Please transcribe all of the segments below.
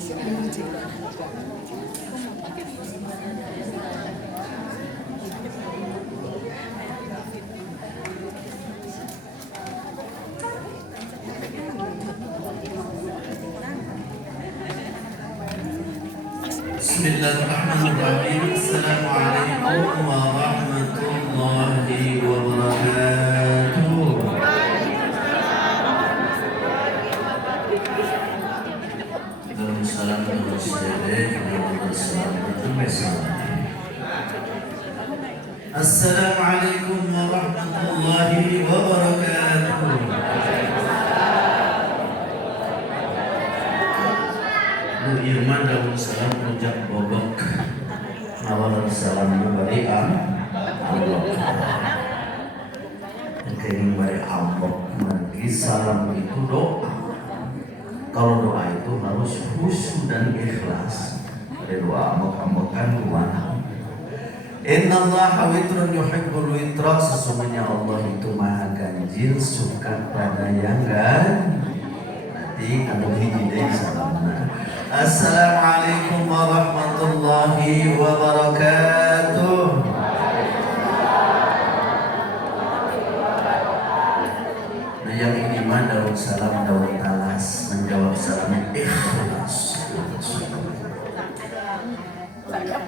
Bismillahirrahmanirrahim. Assalamualaikum warahmatullahi wabarakatuh. Salam Assalamualaikum warahmatullahi wabarakatuh. Bu Irman daun salam rujak bobok awalan salam bari ambok yang bari ambok nanti salam itu doa. Kalau doa itu harus khusyuk dan ikhlas. Ada doa ambok-ambokan ruang. Innallaha witrun yuhibbul witra. Sesungguhnya Allah itu maha ganjil, suka pada yang ganjil. Nanti kamu hiji deh salamna. Assalamualaikum warahmatullahi wabarakatuh. Nah yang ini mah daun salam daun talas, menjawab salam ikhlas.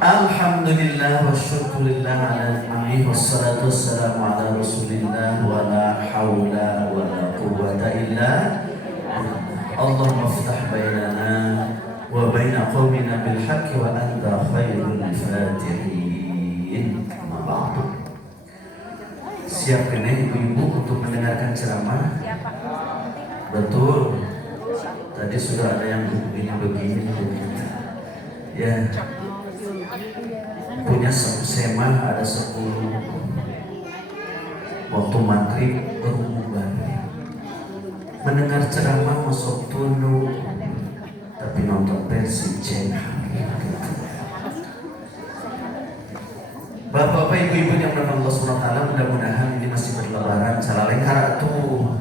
Alhamdulillah wa syukurillah ala ni'mih wassalatu wassalamu ala rasulillah wa la hawla wa la quwwata illa Allahumma ftah bainana wa baina qawmina bil haqqi wa anta khairul fatihin. Amma ba'du. Siap kene ibu-ibu untuk mendengarkan ceramah? Betul. Tadi sudah ada yang begini. Ya. Punya sema ada 10. Waktu maghrib berubah. Mendengar ceramah masuk tunduk, tapi nonton versi channel. Bapak-bapak, ibu-ibu yang berkah Allah SWT, mudah-mudahan ini masih berlebaran. Salaleng haratu.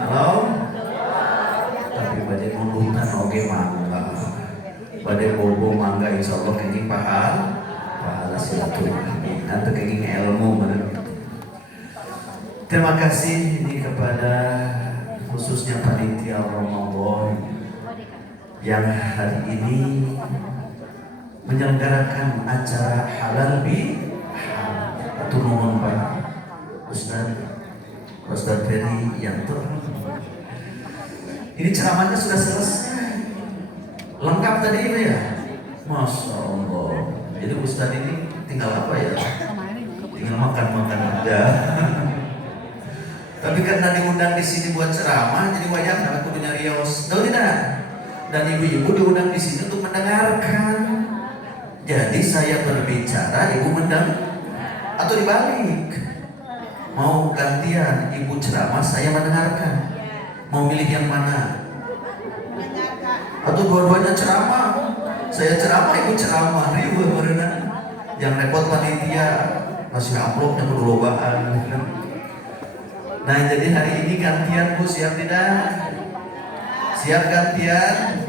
Halo? Tapi badai mulutan oge mangga. Badai bobo mangga insya Allah kenging pahala silaturahmi. Nanti kenging ilmu bener. Terima kasih ini kepada khususnya panitia Ramadan yang hari ini menyelenggarakan acara halal bi atau mohon Pak Ustaz Ferry yang terhormat. Ini ceramahnya sudah selesai, lengkap tadi itu ya, Masya Allah. Jadi Ustaz ini tinggal apa ya? Tinggal makan aja. Tapi karena diundang di sini buat ceramah, jadi wajah aku punya rios, tahu tidak? Dan ibu-ibu diundang di sini untuk mendengarkan. Jadi saya berbicara, ibu mendengar, atau dibalik. Mau gantian, ibu ceramah, saya mendengarkan. Mau milih yang mana? Atau dua-duanya ceramah, saya ceramah, ibu ceramah, ribu berenang. Yang repot panitia masih amplopnya kedulobaan. Nah jadi hari ini gantian Bu, siap tidak? Siap gantian?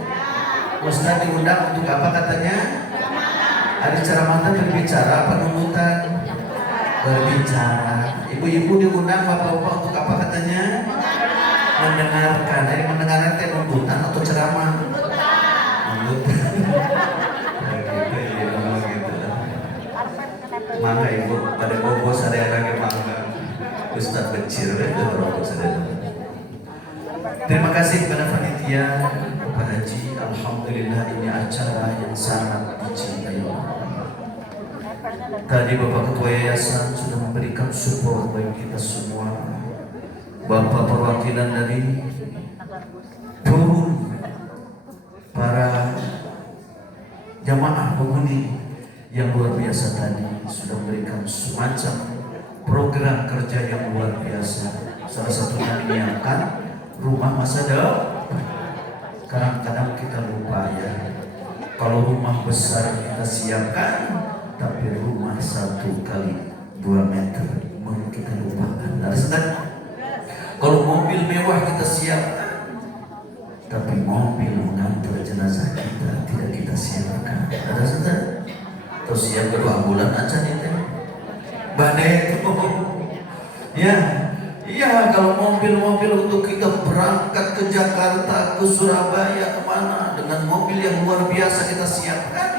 Ustaz diundang untuk apa katanya? Ada ceramah berbicara, penunutan berbicara. Ibu-ibu diundang bapak-bapak untuk apa katanya? Mendengarkan. Jadi mendengarkan itu nunutan atau ceramah? Nunutan. Mangga ibu, pada bobo sadaya mangga. Ustaz Becir terima kasih kepada panitia Pak Haji. Alhamdulillah ini acara yang sangat dicintai Allah. Tadi Bapak Ketua Yayasan sudah memberikan support bagi kita semua. Bapak perwakilan dari turun para jamaah penghuni yang luar biasa tadi sudah memberikan semacam program kerja yang luar biasa. Salah satunya menyiapkan rumah masa depan. Kadang-kadang kita lupa ya, kalau rumah besar kita siapkan, tapi rumah 1 kali 2 meter mungkin kita lupakan. Kalau mobil mewah kita siapkan, tapi mobil mengantar jenazah kita kita siapkan. Ada sudah? Terus siap kedua bulan aja nih teh. Badai itu. Ya, iya kalau mobil-mobil untuk kita berangkat ke Jakarta, ke Surabaya, kemana dengan mobil yang luar biasa kita siapkan.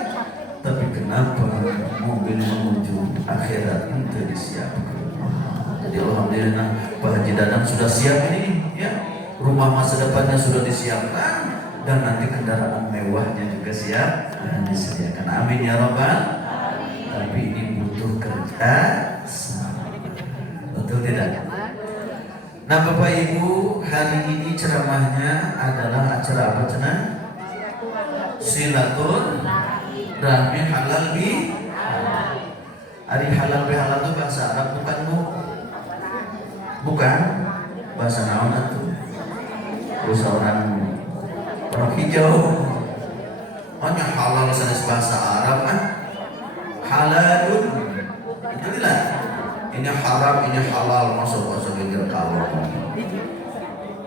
Tapi kenapa mobil menuju akhirat itu disiapkan? Jadi alhamdulillah Pak Haji Dadang sudah siap ini, ya. Rumah masa depannya sudah disiapkan dan nanti kendaraan mewahnya juga siap dan disediakan. Amin ya Rabbal. Tapi ini butuh kerja sama. Betul tidak? Nah Bapak Ibu, hari ini ceramahnya adalah acara apa cenah? Silaturahmi halal bi. Hari halal bi halal itu bahasa Arab bukan Bu? Bukan? Bahasa naon itu? Bahasa orang hijau. Hanya halal sanes bahasa Arab kan? Halalun. Itu tidak. Ini haram, ini halal, masuk gigir kalau.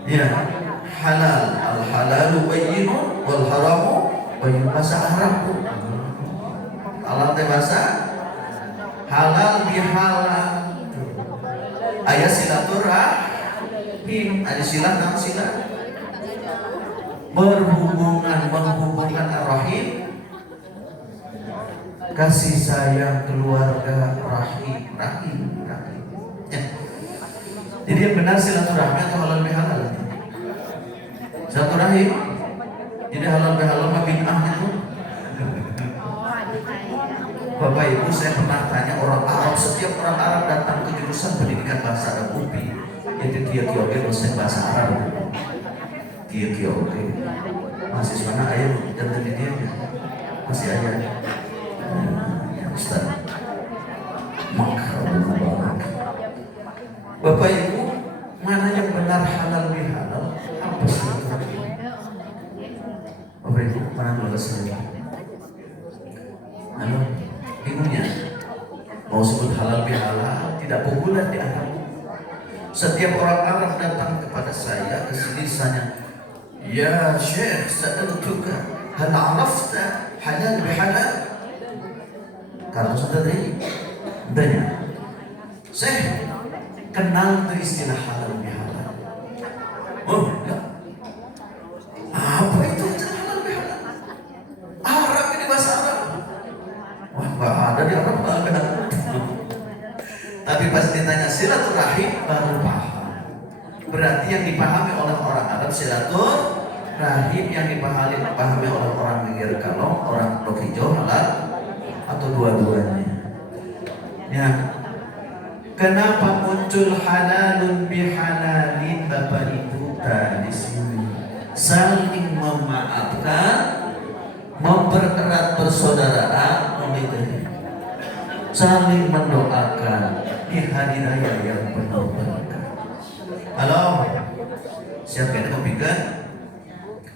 Ya, halal, al halalu bayyinun wal haramu bayyin, bahasa Arab. Alam teh bahasa halal bihalal. Ayat silaturahim, ada silat dan silat. Menghubungkan rahim, kasih sayang keluarga, rahim. Ya. Jadi yang benar silaturahmi atau halal bihalal? Silaturahim. Jadi halal bihalal mah bid'ahnya tuh. Bapak Ibu, saya pernah tanya orang Arab, setiap orang Arab datang ke jurusan pendidikan bahasa Arab UPI, yaitu Kia-Kia dosen bahasa Arab. Kia-Kia mahasiswana ayah dan tadi dia masih ayah. Ya Ustaz. Bapak Ibu, mana yang benar halal bihalal? Apa sih? Bapak Ibu, mana balasnya? Halo, ibunya mau sebut halal bihalal tidak populer di Arab. Setiap orang Arab datang kepada saya ke sini tanya, ya Syekh, sa'altuka hal arafta halal bihalal? Kalau sudah tanya, Syekh, kenal tuh istilah halal bihalal? Oh enggak. Apa itu istilah halal bihalal? Arab, ini bahasa Arab. Wah, nggak ada di Arab, nggak ada. Tapi pas ditanya silaturahim baru paham. Berarti yang dipahami oleh orang Arab silaturahim, yang dipahami oleh orang Negeri Kalong, orang Blok Hijau halal atau dua-duanya. Ya. Kenapa muncul halalun bihalalin Bapak Ibu di sini? Saling memaafkan, mempererat persaudaraan, saling mendoakan di hari raya yang penuh berkah. Halo, siapa yang mau pikir?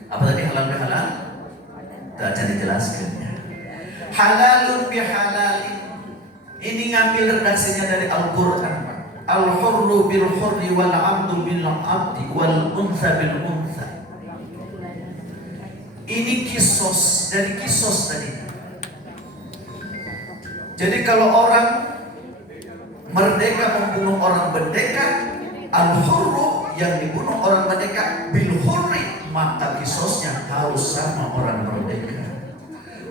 Apa tadi halal bihalal? Tak akan dijelaskan ya. Halalun bihalalin ini ngambil redaksinya dari Al-Quran. Al-hurru bil hurri wal abdu bil abdi wal untha bil untha. Ini kisos dari kisos tadi. Jadi kalau orang merdeka membunuh orang merdeka, al-hurru yang dibunuh orang merdeka bil hurri, maka kisosnya harus sama orang merdeka.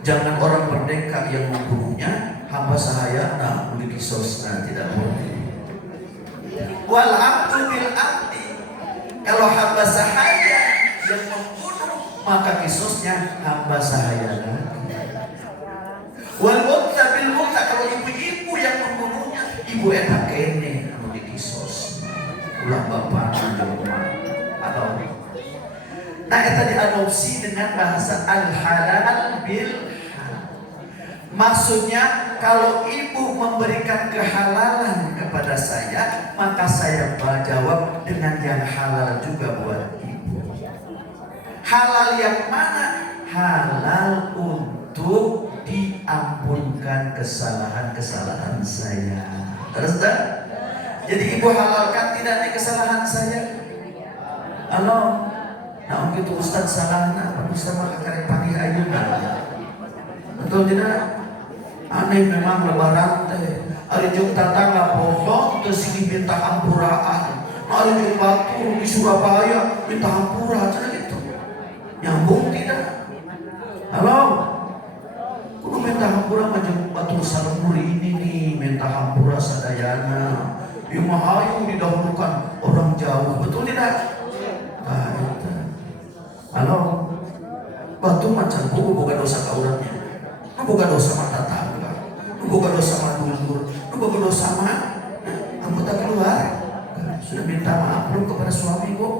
Jangan orang merdeka yang membunuhnya, hamba sahaya nah boleh kisosnya, tidak boleh. Wal abdu bil abdi, kalau hamba sahaya yang membunuh, maka kisosnya hamba sahaya lagi. Wal unta bil unta, kalau ibu-ibu yang membunuhnya, ibu enak kene anu dikisos. Ulah bapak di rumah atau nah eta diadopsi dengan bahasa al-halal bil halal. Maksudnya kalau ibu memberikan kehalalan kepada saya, maka saya jawab dengan yang halal juga buat ibu. Halal yang mana? Halal untuk diampunkan kesalahan-kesalahan saya. Terus tak? Jadi ibu halalkan tidak nih kesalahan saya. Halo. Nah, gitu Ustaz salah, nah Ustaz mah karek panggil ayeuna. Betul tidak? Aneh memang lebaran teh. Hari Jumat tanggal pohon terus minta hampuraan. Hari Jumat Batu di Surabaya minta hampura, cara gitu. Nyambung tidak? Halo? Kudu minta hampura macam Batu Salumuri ini nih, minta hampura sadayana. Yang mahayu didahulukan orang jauh, betul tidak? Nah, itu. Halo? Batu macam bukan dosa kaurannya. Bukan dosa mata tangga. Bukan dosa sama dulur, bukan dosa sama anggota keluar. Sudah minta maaf belum kepada suami kok?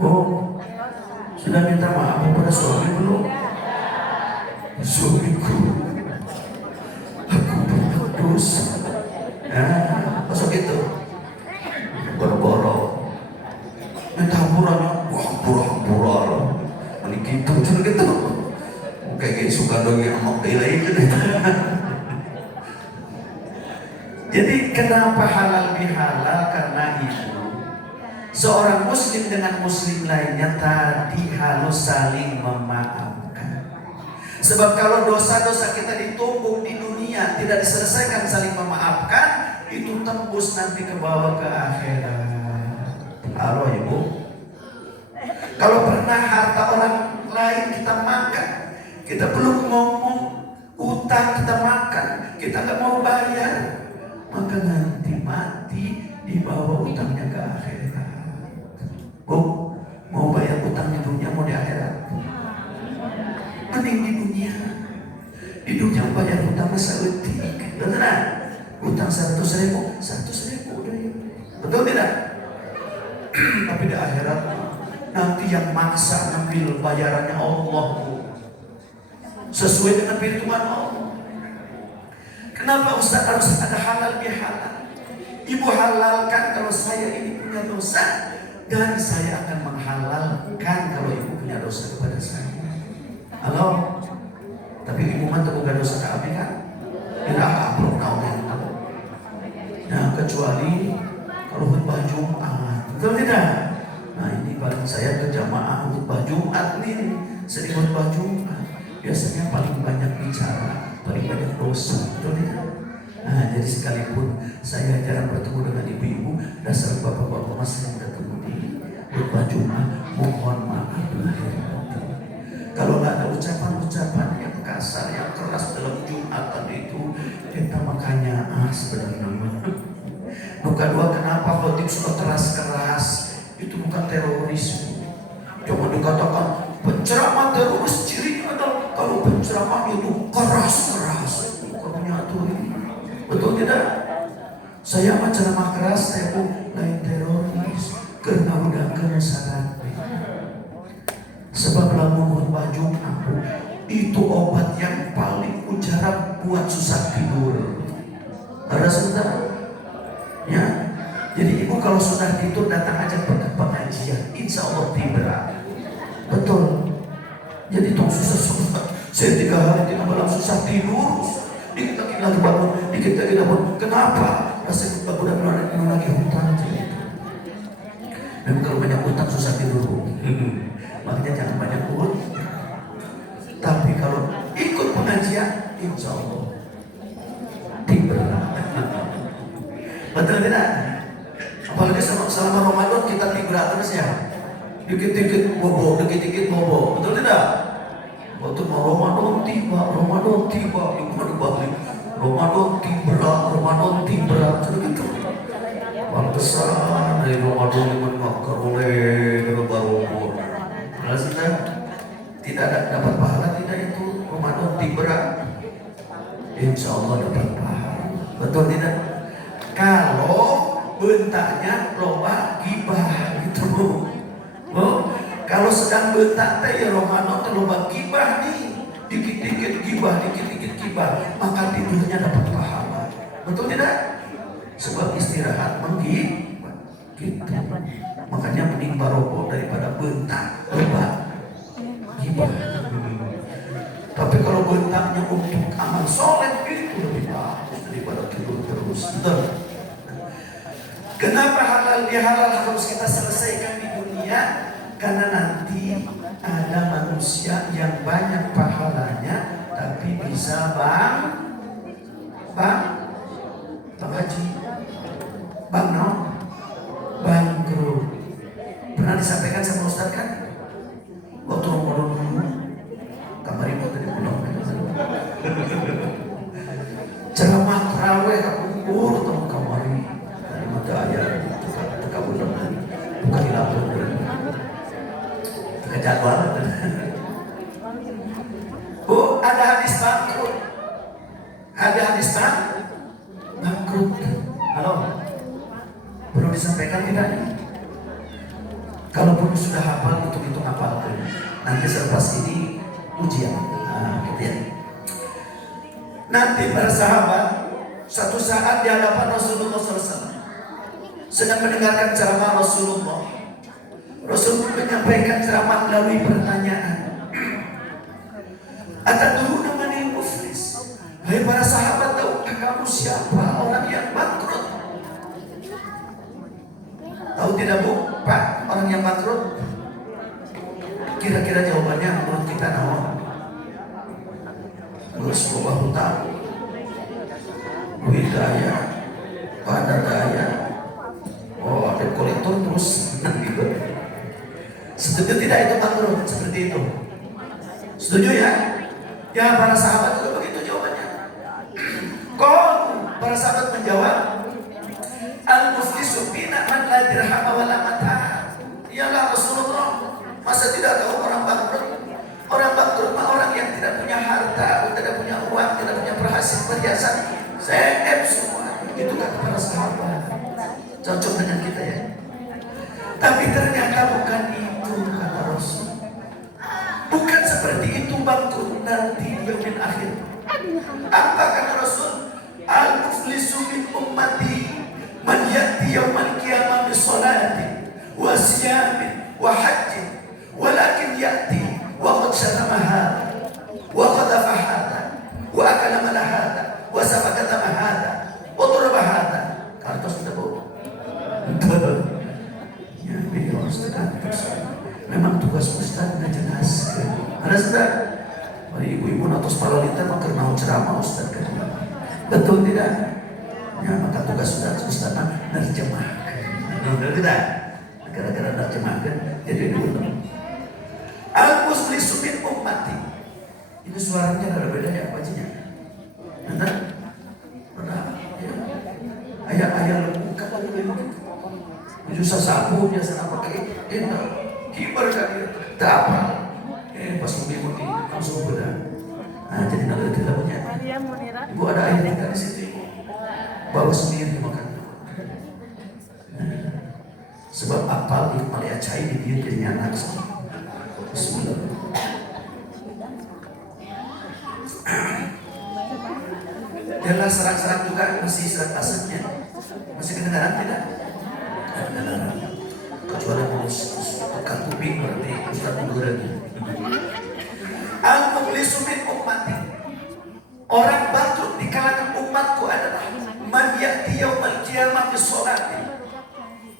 Oh, sudah minta maaf kepada suami belum? Suamiku, aku pernah dosa. Nah, masuk itu, boro-boro, minta hampurannya, hampura loh. Ini gitu. Kayak suka dongeng sama delay itu deh. Jadi kenapa halal bihalal? Karena itu seorang muslim dengan muslim lainnya tadi harus saling memaafkan. Sebab kalau dosa-dosa kita ditumpuk di dunia tidak diselesaikan saling memaafkan, itu tembus nanti ke bawah ke akhirat. Halo ibu. Kalau pernah harta orang lain kita makan, kita belum ngomong utang kita makan, kita nggak mau bayar, maka nanti mati dibawa utangnya ke akhirat. Bu, mau bayar utangnya dunia mau di akhirat? Mending di dunia. Di dunia bayar utang seletik, betul tidak? Utang 100.000, 100.000 udah ya. Betul tidak? Tapi di akhirat nanti yang maksa ngambil bayarannya Allah, sesuai dengan perhitungan Allah. Kenapa Ustaz harus ada halal bihalal? Ibu halalkan kalau saya ini punya dosa, dan saya akan menghalalkan kalau ibu punya dosa kepada saya. Halo? Tapi ibu mah bukan dosa ke abi kan? Tidak belum tahu yang tahu. Nah, kecuali kalau khutbah Jumat, betul tidak? Nah, ini paling saya ke jamaah khutbah Jumat nih, sering khutbah Jumat. Biasanya paling banyak bicara, paling banyak dosa, betul tidak? Nah, jadi sekalipun saya jarang bertemu dengan ibu-ibu, dasar bapak-bapak masih yang ketemu di khutbah Jumat, mohon maaf lahir batin. Kalau nggak ada ucapan-ucapan yang kasar, yang keras dalam Jumatan itu, kita makanya sebenarnya. Nuka dua, kenapa khotib suka keras-keras? Itu bukan terorisme. Jangan dikatakan penceramah teroris, cirinya adalah kalau penceramah itu keras-keras. Kamunya tuh ini, betul tidak? Saya mah ceramah keras, saya pun lain teroris. Karena udah kena syarat. Sebab lamun baju aku itu obat yang paling mujarab buat susah tidur. Ada sebentar? Ya. Jadi ibu kalau sudah tidur datang aja ke pengajian, insya Allah tidur. Betul. Jadi tong susah. Saya 3 hari 3 malam susah tidur. Dikit lagi bangun, dikit lagi bangun. Kenapa? Rasanya udah mulai lagi hutang gitu. Dan kalau banyak hutang susah tidur. Makanya jangan banyak urut. Tapi kalau ikut pengajian, insya Allah tidur. Betul tidak? Apalagi selama Ramadan kita tidur terus ya. Dikit-dikit bobo, dikit-dikit bobo. Betul tidak? Waktu mau Ramadan tiba, yang mana balik? Ramadan tiba, gitu. Pantesan dari Ramadan yang menakar oleh baru. Kalau sudah tidak dapat pahala, tidak itu Ramadan tiba, insya Allah dapat pahala. Betul tidak? Kalau bentaknya loba gibah gitu. Oh, kalau sedang bentak teh ya Ramadan teh loba gibah nih, dikit-dikit gibah, maka tidurnya dapat pahala. Betul tidak? Sebab istirahat menggibah gitu. Makanya mending barokah daripada bentak loba gibah. Tapi kalau bentaknya untuk amal soleh itu lebih bagus daripada tidur terus. Betul. Kenapa halal bihalal harus kita selesaikan di dunia? Karena nanti ada manusia yang banyak pahalanya tapi bisa bang haji, bang no, bangkrut. Pernah disampaikan sama Ustaz kan? Waktu Ramadan dulu, kamar ibu tadi pulang. Ceramah terawih kabur atau kamar ini dari mata ayat kabur bukan hilapun bukan jadwal. Bu, ada hadis bangkrut, ada hadis bangkrut. Halo, perlu disampaikan tidak? Kalaupun sudah hafal, itu hafalkan. Nanti selepas ini ujian. Nah, gitu ya. Nanti para sahabat satu saat di hadapan Rasulullah SAW sedang mendengarkan ceramah Rasulullah. Rasul menyampaikan ceramah melalui pertanyaan. Atadruna manil muflis? Hai para sahabat, tahukah kamu siapa orang yang bangkrut? Tahu tidak Bu, Pak, orang yang bangkrut? Kira-kira jawabannya menurut kita naon? Terus bahu tahu, duit daya, pada daya, oh ada kolektor terus gitu. Setuju tidak itu bangkrut seperti itu? Setuju ya? Ya para sahabat juga begitu jawabannya. Kok para sahabat menjawab, al-muflisu bina man la dirham wa la mata'. Iyalah Rasulullah, masa tidak tahu orang bangkrut? Orang bangkrut mah orang yang tidak punya harta, tidak punya uang, tidak punya perhiasan, ZM semua. Itu kata para sahabat. Cocok dengan kita ya. Tapi ternyata bukan itu kata Rasul. Bukan seperti itu bangkrut nanti di yaumil akhir. Apa kata Rasul? Al-muflisu min ummati man ya'ti yaumal qiyamah bi salati wa siyamin wa hajjin walakin ya'ti wa qad syatama hadha wa qadhafa hadha wa akala mala hadha wa safaka dama hadha wa daraba hadha. Kartos kita Bu. Ya, beliau Ustaz. Memang tugas Ustaz menjelaskan. Ada sudah? Mari ibu-ibu atau para wanita makan mau ceramah Ustaz kan? Betul tidak? Ya, maka tugas Ustaz menerjemahkan. Betul tidak? Gara-gara menerjemahkan jadi dulu. Al-muslisu min ummati. Itu suaranya ada beda ya bajinya. Nanti pernah ya. Ayah-ayah bukan lagi begitu. Susah sapu biasa pakai kibar kan dia apa? Pas mengikuti langsung beda. Nah jadi nanti tidak punya. Ibu ada air tinggal di situ ibu. Bawa sendiri makan. Sebab apal di kepala cai di dia jadinya anak semua. Bismillah. Dia serak-serak juga masih serak asetnya. Masih kedengaran tidak? Kecuali harus tekan kuping berarti Ustaz mundur lagi. Al-muflisu min ummati. Orang bangkrut di kalangan umatku adalah man ya'ti yaumal qiyamah bis sholati.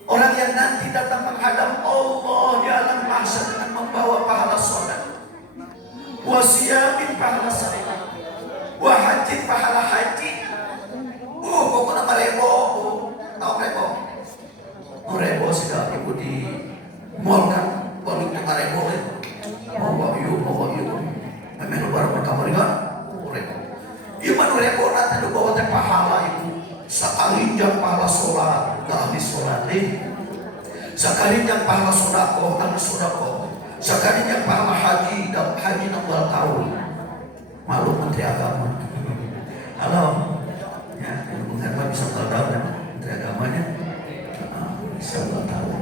Orang yang nanti datang menghadap Allah di alam mahsyar dengan membawa pahala salat, wa siyamin pahala salat, wa hajjin pahala haji. Pokoknya merebo, tahu merebo? Merebo sudah ibu di mall kan, baliknya merebo itu. Bawa yuk. Memang lebaran pertama kan, merebo. Iya mana merebo nanti lu bawa teh pahala itu. Sekali jam pahala sholat, gak habis sholat nih. Sekali jam pahala sodako, habis sodako. Sekali jam pahala haji, dan haji 6 tahun. Malu Menteri Agama. Halo, ya, mengharap bisa 4 tahun ya, Menteri Agamanya. Bisa 2 tahun.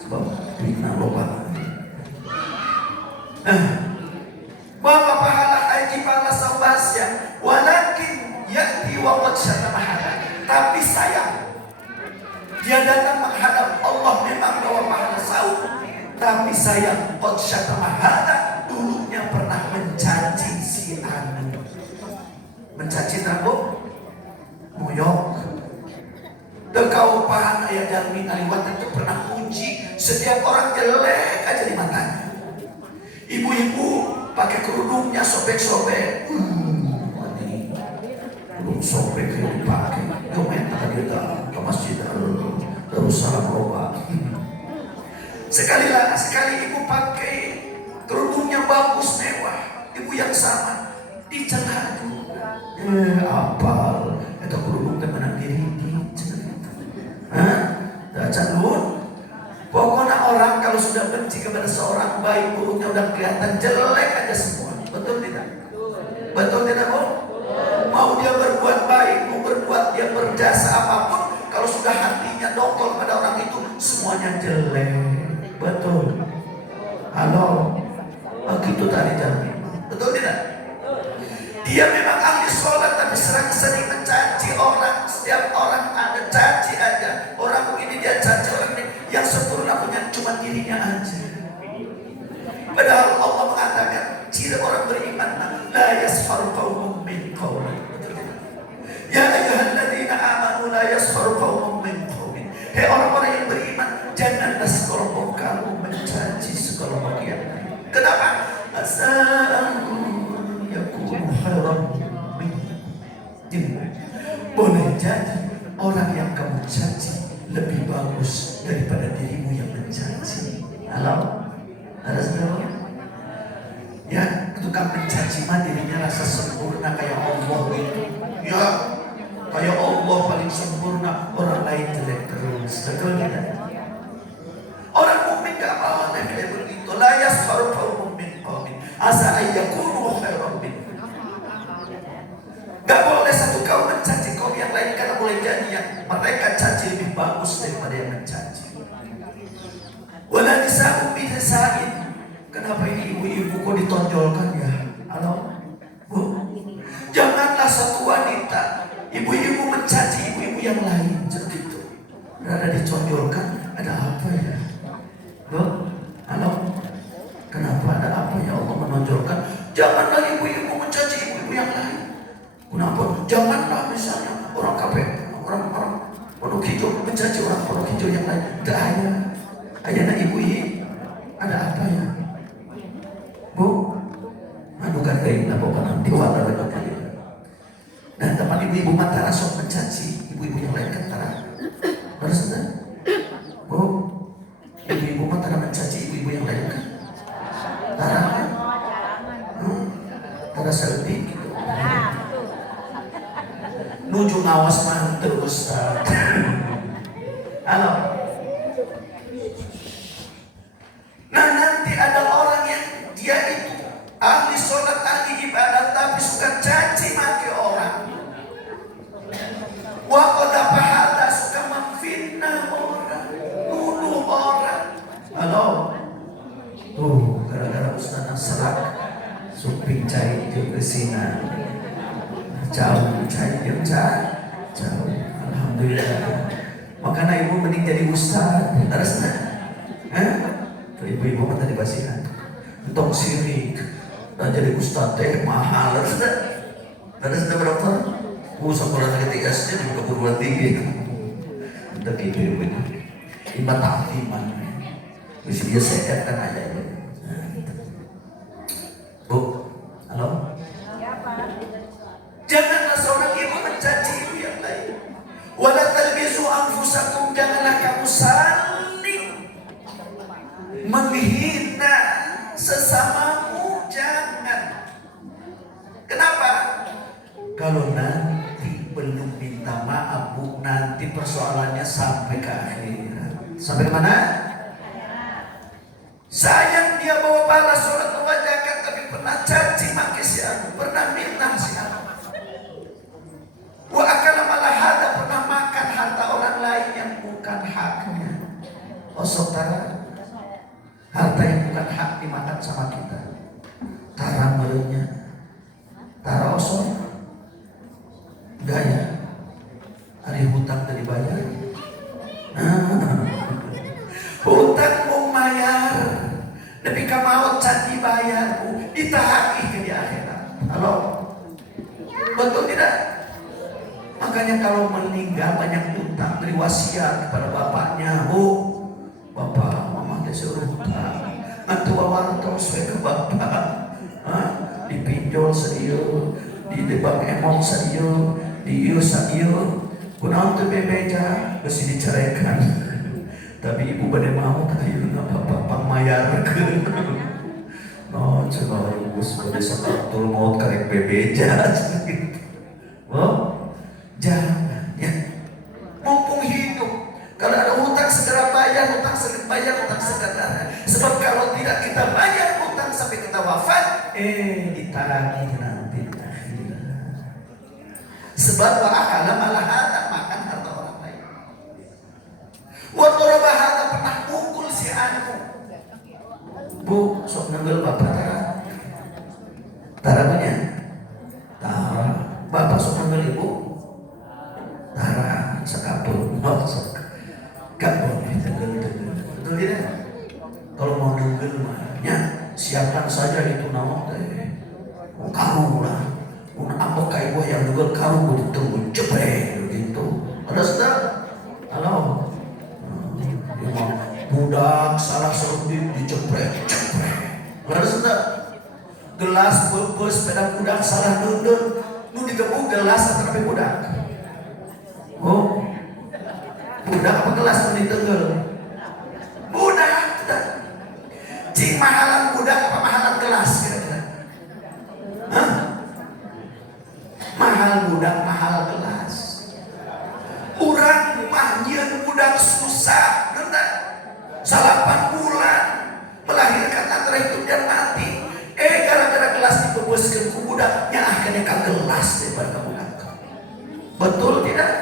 Sebab duitnya loba. Bawa pahala haji, pahala saubasya, walakin ya'ti wa qad syatama hadha. Tapi sayang, dia datang menghadap Allah memang bawa pahala saum, tapi sayang qad syatama hadha, dulunya pernah mencaci si anu. Mencaci tahu? Moyok. Dekau pahan ayat jalmi aliwat itu pernah puji setiap orang jelek aja di matanya. Ibu-ibu pakai kerudungnya sobek-sobek. Ini kerudung sobek yang dipakai. Dia main tadi ke masjid Darussalam Roba. Sekali ibu pakai kerudungnya bagus mewah, ibu yang sama dicela juga. Apal, itu kerudung temenan diri calon. Pokoknya orang kalau sudah benci kepada seorang, baik buruknya udah kelihatan, jelek aja semua. Betul tidak? Betul tidak, Bu? Mau dia berbuat baik, mau berbuat dia berjasa apapun, kalau sudah hatinya dongkol pada orang itu, semuanya jelek. Betul. Halo. Begitu tadi jamin. Betul tidak? Dia memang ahli sholat, tapi sering mencaci orang. Setiap orang ada caci aja. Orang begini dia caci orang ini. Yang sempurna punya cuma dirinya aja. Padahal Allah mengatakan ciri orang beriman, la yasfaru qaumun min qaumin. Ya ayyuhalladzina amanu la yasfaru qaumun min qaumin. Hei orang-orang yang beriman, janganlah sekelompok kamu mencaci sekelompok yang lain. Kenapa? Boleh jadi orang yang kamu caci lebih bagus daripada dirimu yang mencaci. Halo? Ada saudara? Ya, tukang mencaci mah dirinya rasa sempurna kayak Allah gitu. Ya, kayak Allah paling sempurna, orang lain jelek terus. Betul tidak? Orang mukmin gak boleh kayak begitu. La yasfaru qaumun min qaumin asa ayyakunu khairan minhum. Gak boleh satu kaum mencaci kaum yang lain, karena boleh jadi yang mereka caci lebih bagus daripada yang mencaci. Wala nisa'u binisa'in. Kenapa ini ibu-ibu kok ditonjolkan ya? Halo? Bu, janganlah satu wanita ibu-ibu mencaci ibu-ibu yang lain begitu. Ada ditonjolkan, ada apa ya? Bu, halo? Kenapa ada apa ya Allah menonjolkan? Janganlah ibu-ibu mencaci ibu-ibu yang lain. Kenapa? Janganlah misalnya orang KPK, orang Pondok Hijau mencaci orang Pondok Hijau yang lain. Tidak ada. Ayana ibu-ibu, ada apa ya? Bu, aduh kan kayak bukan nanti walau betul. Dan teman ibu-ibu Mataram sok mencaci ibu-ibu yang lain kentara. Terus ada, bu, ibu-ibu Mataram mencaci ibu-ibu yang lain kan? Tara, tara selfie gitu. Nuju ngawas mantu Ustaz. Halo. Nah nanti ada orang yang dia itu ahli sholat, ahli ibadah, tapi suka caci maki orang. Wa qada fahada, suka memfitnah orang, nuduh orang. Halo. Tuh gara-gara Ustaz serak, suping cai di kesina. Jauh cai dia jauh. Alhamdulillah. Makanya ibu mending jadi ustaz. Terusnya, ibu-ibu kan tadi basihan. Untuk sirik dan jadi ustaz teh mahal. Terusnya berapa? Sekolah ketika SD di perguruan tinggi. Untuk itu ibu ini. Ibu takliman. Bisa dia sehat kan aja. Bu, halo. Janganlah seorang ibu mencaci ibu yang lain. Wala talbisu anfusakum, janganlah kamu saling menghina sesamamu, jangan. Kenapa? Kalau nanti belum minta maaf, Bu, nanti persoalannya sampai ke akhirat. Sampai mana? Sayang dia bawa pahala sholat mewajakan, tapi pernah caci maki si aku, pernah minta si aku. Wa akala malahada, pernah makan harta orang lain yang bukan haknya. Oh saudara, harta yang bukan hak dimakan sama kita. Tara melenya, tara osor, gaya, ada hutang dari bayar. Hutang mau bayar, tapi kamau can dibayar, ditahaki ke di akhirat. Halo, betul tidak? Makanya kalau meninggal banyak utang, beri wasiat kepada bapaknya. Bu, bapak, mama dia suruh utang. Nanti bawa terus ke bapak. pinjol saieu, di debak emong saieu, di ieu saieu. Kunaon teu bebeja geus dicerekan. Tapi ibu bade mau tah ayeuna bapak pangmayarkeun. No, cenah rugus bade sakaratul maut karek bebeja. Oh, jangan ya. Mumpung hidup, kalau ada hutang segera bayar, hutang segera bayar, hutang segera. Sebab kalau tidak kita bayar hutang sampai kita wafat, ditagih nanti di akhirat. Sebab wa akala malahata, makan harta orang lain. Wa torabahata, pernah mukul si anu. Bu, sok nenggel bapak tara. Tara punya? Tara. Bapak sok nenggel ibu? Tara, sekapur. Sok. Gak boleh nenggel. Betul tidak? Kalau mau nenggel mahnya, siapkan saja itu nama teh. Karung lah. Una apa kayak gua yang nenggel karung gua ditunggu ceprek gitu. Ada sudah? Halo. Budak salah serunding diceprek. Ada sudah? Gelas bebes pada budak salah nundun. Nu digebuk gelas atau tapi budak. Oh. Budak apa gelas nu ditenggel? Budak. Cing mahalan budak apa mahalan gelas kira-kira? Hah? Mahal budak, mahal gelas. Urang mah nyieun budak susah, bener. 8 bulan melahirkan antara hidup dan mati. Gara-gara gelas dibebaskeun ku budak, nya akhirnya ka gelas daripada budak. Betul tidak?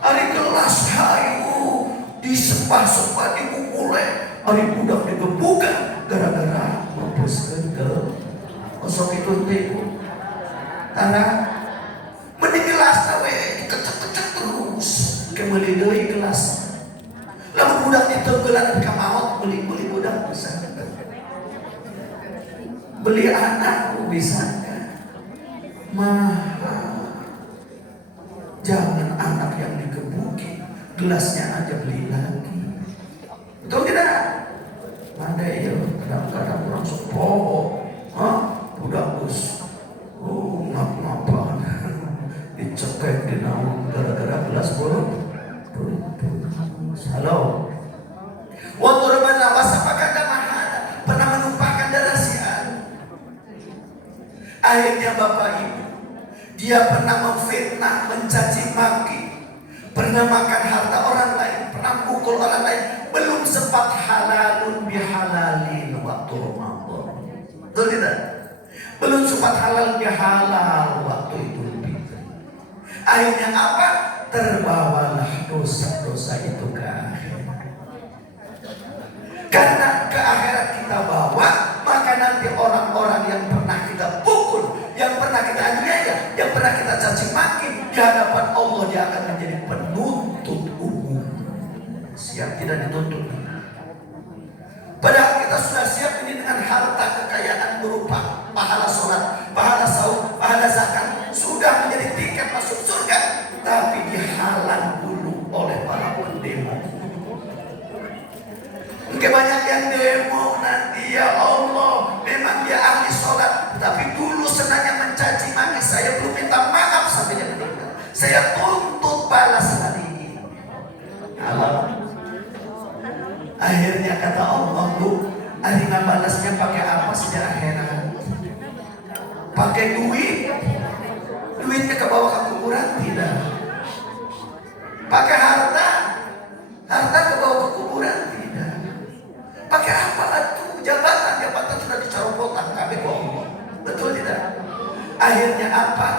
Ari gelas hayu disepah-sepah dipukule, ari budak digebukan gara-gara bebaskeun ke kosong itu teh. Tara mending gelas we dikecek-kecek terus kemeuli deui gelas. Lamun budak ditenggelan ka maot beli budak bisa. Beli anak bisa mahal. Jangan anak yang digebuki, gelasnya aja beli lagi. Betul tidak? Mandai ya, kadang-kadang orang sepoh, budak bus, ngap-ngapan, dicekek di naung gara-gara gelas buruk. Halo. Waktu reban lawas apakah mahal? Pernah menumpahkan darah si anu. Akhirnya bapak ibu, dia pernah memfitnah, mencaci maki, pernah makan harta orang lain, pernah pukul orang lain, belum sempat halalun bihalalin waktu Ramadan. Betul tidak? Belum sempat halal bihalal waktu Idul Fitri. Akhirnya apa? Terbawalah dosa-dosa itu ke akhirat. Karena ke akhirat kita bawa, maka nanti orang-orang yang pernah kita pukul, yang pernah kita aniaya, yang pernah kita caci maki, di hadapan Allah dia akan menjadi penuntut umum. Siap tidak dituntut? Padahal kita sudah siap ini dengan harta kekayaan berupa pahala sholat, pahala saum, pahala zakat, sudah menjadi tiket masuk surga, tapi dihalang dulu oleh para pendemo. Mungkin banyak yang demo nanti, ya Allah, memang dia ahli sholat, tapi dulu senangnya mencaci maki saya, belum minta maaf sampai dia meninggal. Saya tuntut balas hari ini. Allah. Akhirnya kata Allah, Bu, hari balasnya pakai apa sejak akhirat? Pakai duit? Duitnya ke bawah ke kuburan? Tidak. Pakai harta? Harta ke bawah ke kuburan? Tidak. Pakai apa itu? Jabatan sudah dicaropotan kabeh ku Allah. Betul tidak? Akhirnya apa?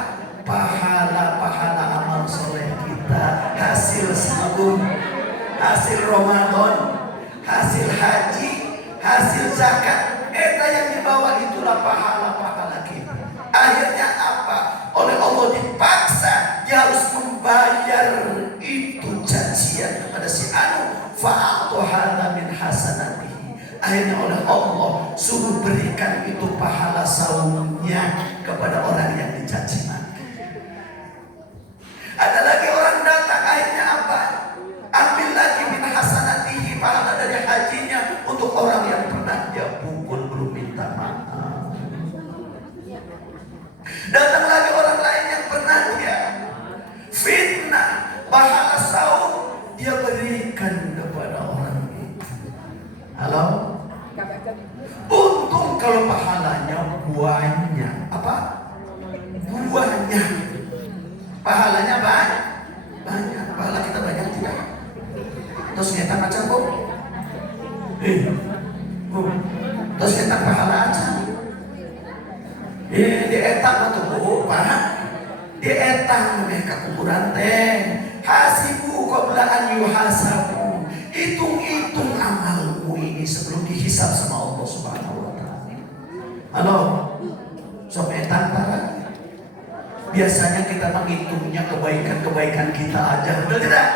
Pahala-pahala amal soleh kita, hasil sabun, hasil Ramadan, hasil haji, hasil zakat, eta yang dibawa itulah pahala-pahala kita. Akhirnya apa? Oleh Allah dipaksa dia harus membayar itu janjian kepada si anu, fa'atu hadza min hasanatihi. Akhirnya oleh Allah suruh berikan itu pahala saumnya kepada orang yang dicaci maki. Ada lagi orang datang, akhirnya apa? Ambil lagi min hasanatihi, pahala dari hajinya untuk orang yang pernah dia pukul belum minta maaf. banyak. Apa? Banyak. Pahalanya banyak. Pahala kita banyak tidak? Terus kita macam kok? Terus kita pahala aja. Di etang atau Pak? Di etang mereka kuburan teh. Hasibu qabla an yuhasabu. Hitung-hitung amalmu ini sebelum dihisab sama Allah Subhanahu wa taala. Halo. Sok etang tak? Biasanya kita menghitungnya kebaikan-kebaikan kita aja, betul tidak?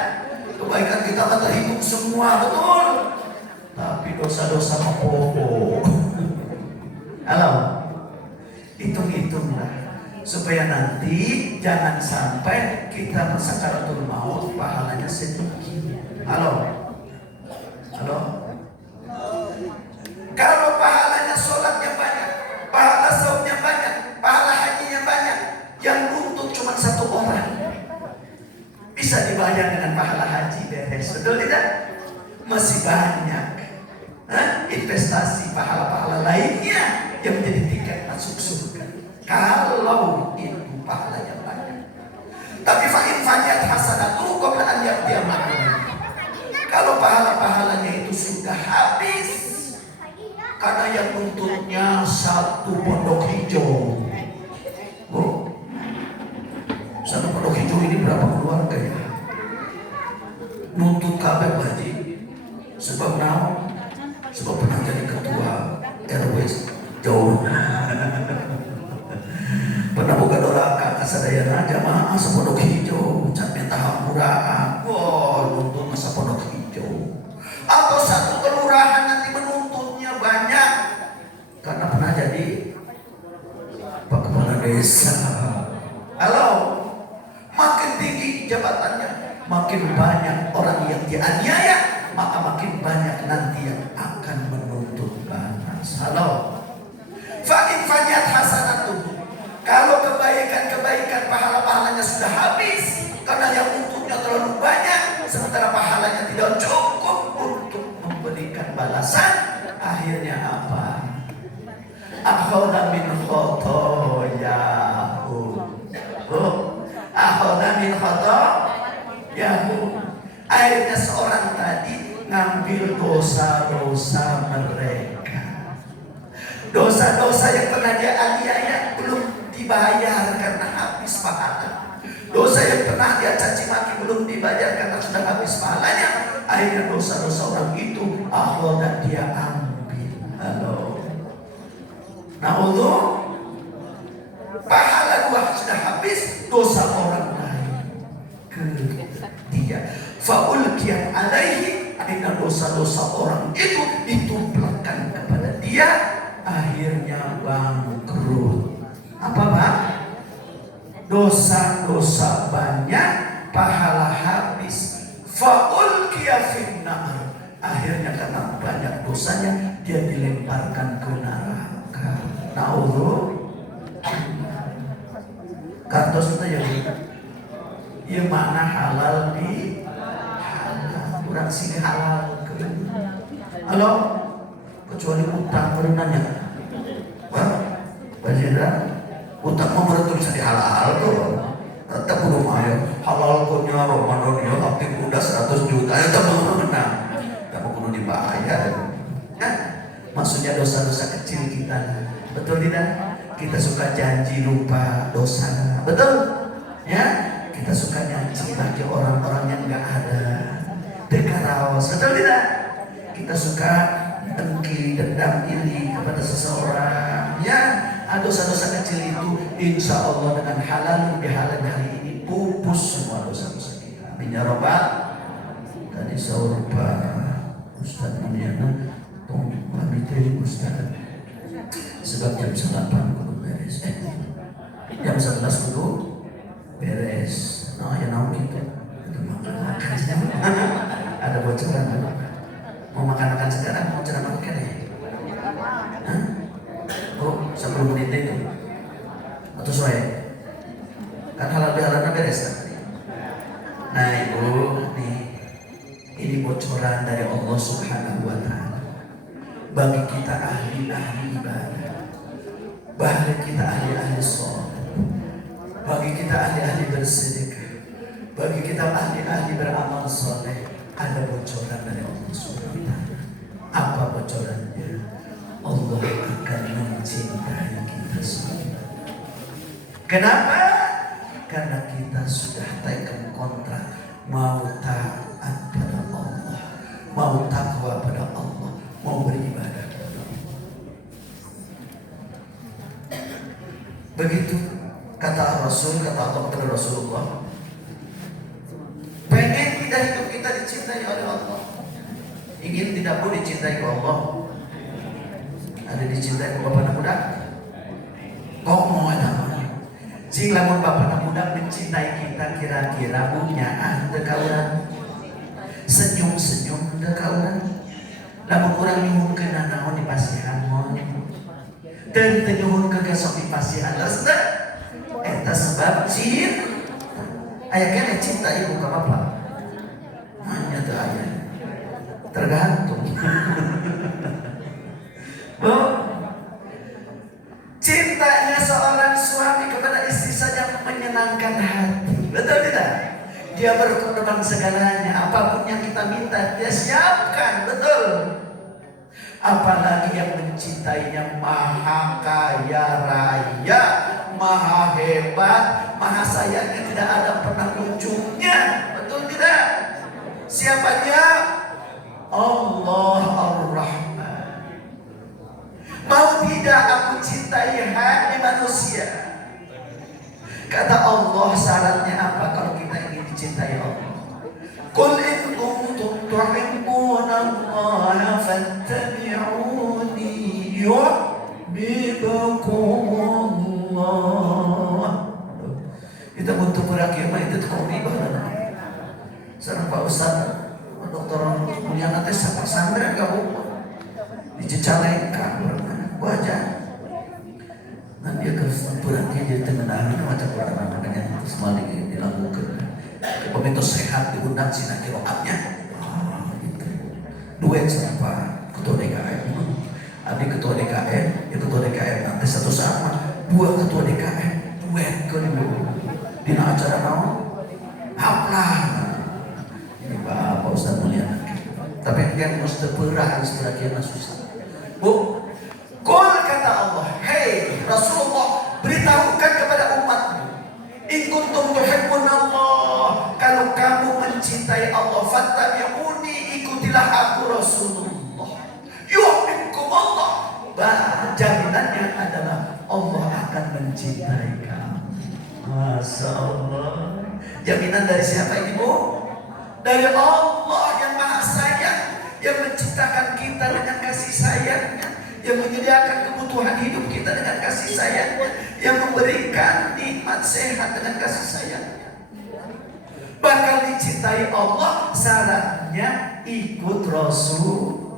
Kebaikan kita kan terhitung semua, betul. Tapi dosa-dosa apa? Halo. Hitung-hitunglah supaya nanti jangan sampai kita sakaratul maut pahalanya sedikit. Halo. Kalau pahalanya sholatnya banyak, pahala saumnya banyak, pahala hajinya banyak, yang nuntut cuma satu orang, bisa dibayar dengan pahala haji beres, betul tidak? Masih banyak investasi pahala-pahala lainnya yang menjadi tiket masuk surga. Kalau itu pahalanya banyak. Tapi fa'in fanyat hasanatu qabla an ya'tiya ma'ruf. Kalau pahala-pahalanya itu sudah habis, karena yang nuntutnya satu pondok hijau. Satu pondok hijau ini berapa keluarga ya? Nuntut kabeh haji. Sebab sebab pernah jadi ketua RW jauh. Pernah buka doraka kasadayana jamaah sepondok hijau, cap minta hampuraan. Nuntut masa pondok hijau. Atau satu kelurahan nanti menuntutnya banyak karena pernah jadi Pak Kepala Desa. Halo, makin tinggi jabatannya, makin banyak orang yang dianiaya, maka makin banyak nanti yang akan menuntut balas. Halo, fa'in fanyat hasanatuh. Kalau kebaikan-kebaikan pahala-pahalanya sudah habis karena yang untuknya terlalu banyak, sementara pahalanya tidak cukup untuk memberikan balasan, akhirnya apa? Akhadha min khotoyahu. Akhadha min khotoyahu. Akhirnya seorang tadi ngambil dosa-dosa mereka. Dosa-dosa yang pernah dia aniaya belum dibayar karena habis pahala. Dosa yang pernah dia caci maki belum dibayar karena sudah habis pahalanya. Akhirnya dosa-dosa orang itu akhirnya dia ambil. Halo. Na'udhu, pahala gua sudah habis, dosa orang lain ke dia. Fa'ulkiyat alaihi, akhirnya dosa-dosa orang itu ditumplakkan kepada dia. Akhirnya bangkrut. Apa Pak? Dosa-dosa banyak, pahala habis. Fa'ulkiya finnar. Akhirnya karena banyak dosanya, dia dilemparkan ke neraka. Na'udhu. Kartos itu ya mana halal di halal. Kurang sini halal ke. Halo? Kecuali utang nanya. Wah, Pak Jenderal, utang mau betul bisa dihalal tuh. Tetap belum ayo halal konya Ramadan ya tapi udah 100 juta ya tetap menang. Kamu kudu dibayar. Nah, maksudnya dosa-dosa kecil kita. Betul tidak? Kita suka janji lupa dosa. Betul? Ya? Kita suka janji bagi orang-orang yang enggak ada. Dekaraos. Betul tidak? Kita suka dengki, dendam iri kepada seseorang. Ya, dosa-dosa kecil itu insya Allah dengan halal bihalal hari ini pupus semua dosa-dosa kita. Amin ya Rabbal. Tadi sahur Pak Ustaz Mulyana, tolong pamitin Ustaz. Sebab jam 8 kudu beres. Jam 11 kudu beres. Nah, ya naon gitu. Itu makan ada bocoran. Mau makan sekarang, mau ceramah kene. Oh, 10 menit itu. Atau soe. Kan halal bihalal beres kan? Nah, Ibu, nih. Ini bocoran dari Allah Subhanahu wa taala bagi kita ahli ibadah. bagi kita ahli-ahli sholat, bagi kita ahli-ahli bersedekah, bagi kita ahli-ahli beramal soleh, ada bocoran dari Allah Subhanahu wa Ta'ala. Apa bocorannya? Allah akan mencintai kita semua. Kenapa? Karena kita sudah tekan kontrak mau taat pada Allah, mau takwa pada Allah, mau beribadah pada Allah. Begitu kata Rasul, kata Allah kepada Rasulullah, pengen tidak hidup kita dicintai oleh Allah, ingin tidak pun dicintai oleh Allah, ada dicintai oleh bapak muda. Kok mau ada? Jika lamun bapak muda mencintai kita, kira-kira punya dekauran, senyum-senyum dekauran. Lamun orang nyuhun ke nanaon di pasihan mon, dan nyuhun ke gesok di pasihan terus dah. Eta sebab cinta. Ayah kena cinta ibu ke bapak. Hanya tuh ayah. Tergantung. Cintanya seorang suami kepada istri saja menyenangkan hati. Betul tidak? Dia berkorban segalanya. Apapun yang kita minta, dia siapkan. Betul. Apalagi yang mencintainya maha kaya raya, maha hebat, maha sayangnya, tidak ada pernah ujungnya. Betul tidak? Siapanya? Allah Ar-Rahman. Mau tidak aku cintai hati manusia? Kata Allah, syaratnya apa kalau kita ingin dicintai Allah? Qul in kuntum tuhibbuna Allah fattabi'uni yuhibbukum Allah. Kita butuh berakhirah itu kau ibadah. Sareng Pak Ustaz, dokter mulia nanti sampai sandra kamu dicecalengkan wajah. Nah dia ke beratnya jadi temenan macam orang namanya terus malah dilakukan. Begitu sehat diundang sina kiroatnya. Gitu. Duet siapa? Ketua DKM. Adik ketua DKM, ya ketua DKM nanti satu sama. Dua ketua DKM, duet kedua. Dina acara naon? Haplah. Ini Bapak Ustaz mulia. Tapi kan mesti perah sebagian susah. Bu, Qul kata Allah, hei Rasulullah, beritahukan kepada umatmu, in kuntum tuhibbuna Allah, kalau kamu mencintai Allah, fattabi'uni, ikutilah aku Rasulullah. Yuhibbukum Allah. Jaminannya adalah Allah akan mencintai kamu. Masya Allah. Jaminan dari siapa ini, Bu? Dari Allah yang Maha Sayang, yang menciptakan kita dengan kasih sayangnya, yang menyediakan kebutuhan hidup kita dengan kasih sayangnya, yang memberikan nikmat sehat dengan kasih sayangnya. Bakal dicintai Allah, syaratnya ikut Rasul.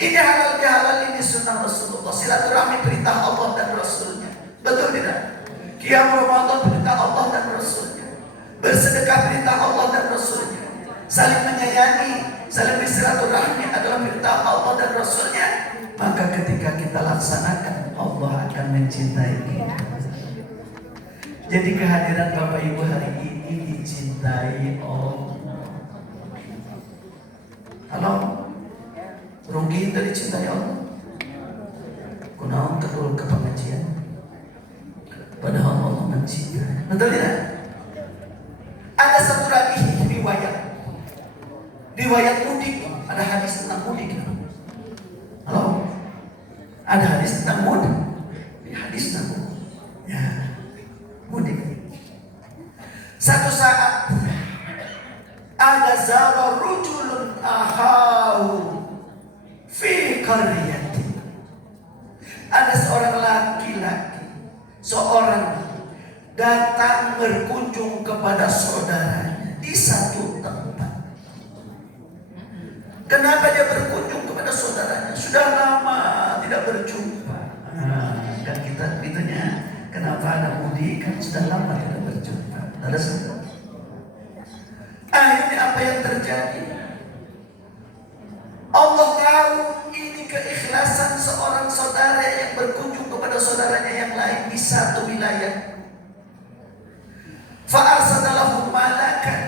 Ini halal bihalal, ini sunnah Rasulullah. Silaturahmi perintah Allah dan Rasulnya. Betul tidak? Qiyam Ramadan perintah Allah dan Rasulnya. Bersedekah perintah Allah dan Rasulnya. Saling menyayangi, saling bersilaturahmi adalah perintah Allah dan Rasulnya. Maka ketika kita laksanakan, Allah akan mencintai kita. Jadi kehadiran Bapak Ibu hari ini dicintai Allah. Halo, rugi itu dicintai Allah. Kunaon kedul ke pengajian, padahal Allah mencintai. Betul tidak? Ada satu lagi riwayat mudik, ada hadis tentang mudik. Halo, ada hadis tentang mudik. Hadis tentang ya mudik. Satu saat ada zara rujulun ahau fi qaryati. Ada seorang laki-laki, seorang datang berkunjung kepada saudaranya di satu tempat. Kenapa dia berkunjung kepada saudaranya? Sudah lama tidak berjumpa. Kan kita itunya, kenapa ada mudik? Kan sudah lama tidak berjumpa. Ada saudara. Akhirnya apa yang terjadi? Allah tahu ini keikhlasan seorang saudara yang berkunjung satu wilayah. Fa'arsadalahum malakan.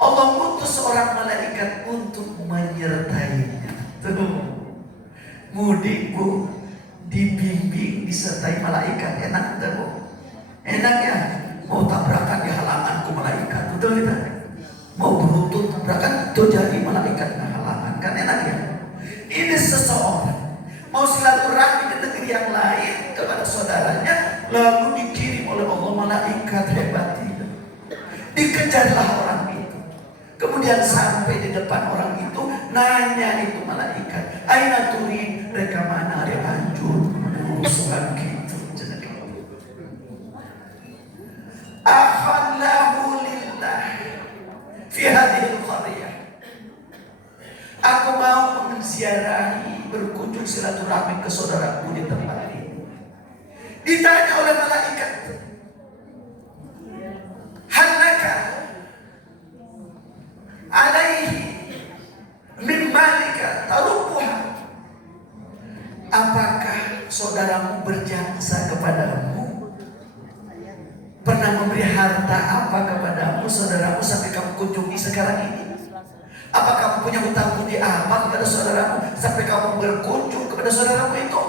Allah mengutus seorang malaikat untuk menyertainya. Tuh. Mudik bu, dibimbing, disertai malaikat, enak tak bu? Enak ya? Mau tabrakan di halamanku malaikat, betul tidak? Mau beruntut tabrakan, itu jadi malaikat halangan, kan enak ya? Ini seseorang mau silaturahmi di negeri yang lain kepada saudaranya, lalu dikirim oleh Allah malaikat hebat itu. Dikejarlah orang itu. Kemudian sampai di depan orang itu, nanya itu malaikat, aina turid, mereka mana ada anjur urusan gitu. Akhallahu lillah fi hadhil qaryah. Aku mau menziarahi, berkunjung silaturahmi ke saudaraku di tempat ini. Ditanya oleh malaikat, halaka alaihi min malika tarukuha. Apakah saudaramu berjasa kepadamu? Pernah memberi harta apa kepadamu saudaramu sampai kamu kunjungi sekarang ini? Apa kamu punya hutang budi apa kepada saudaramu sampai kamu berkunjung kepada saudaramu itu?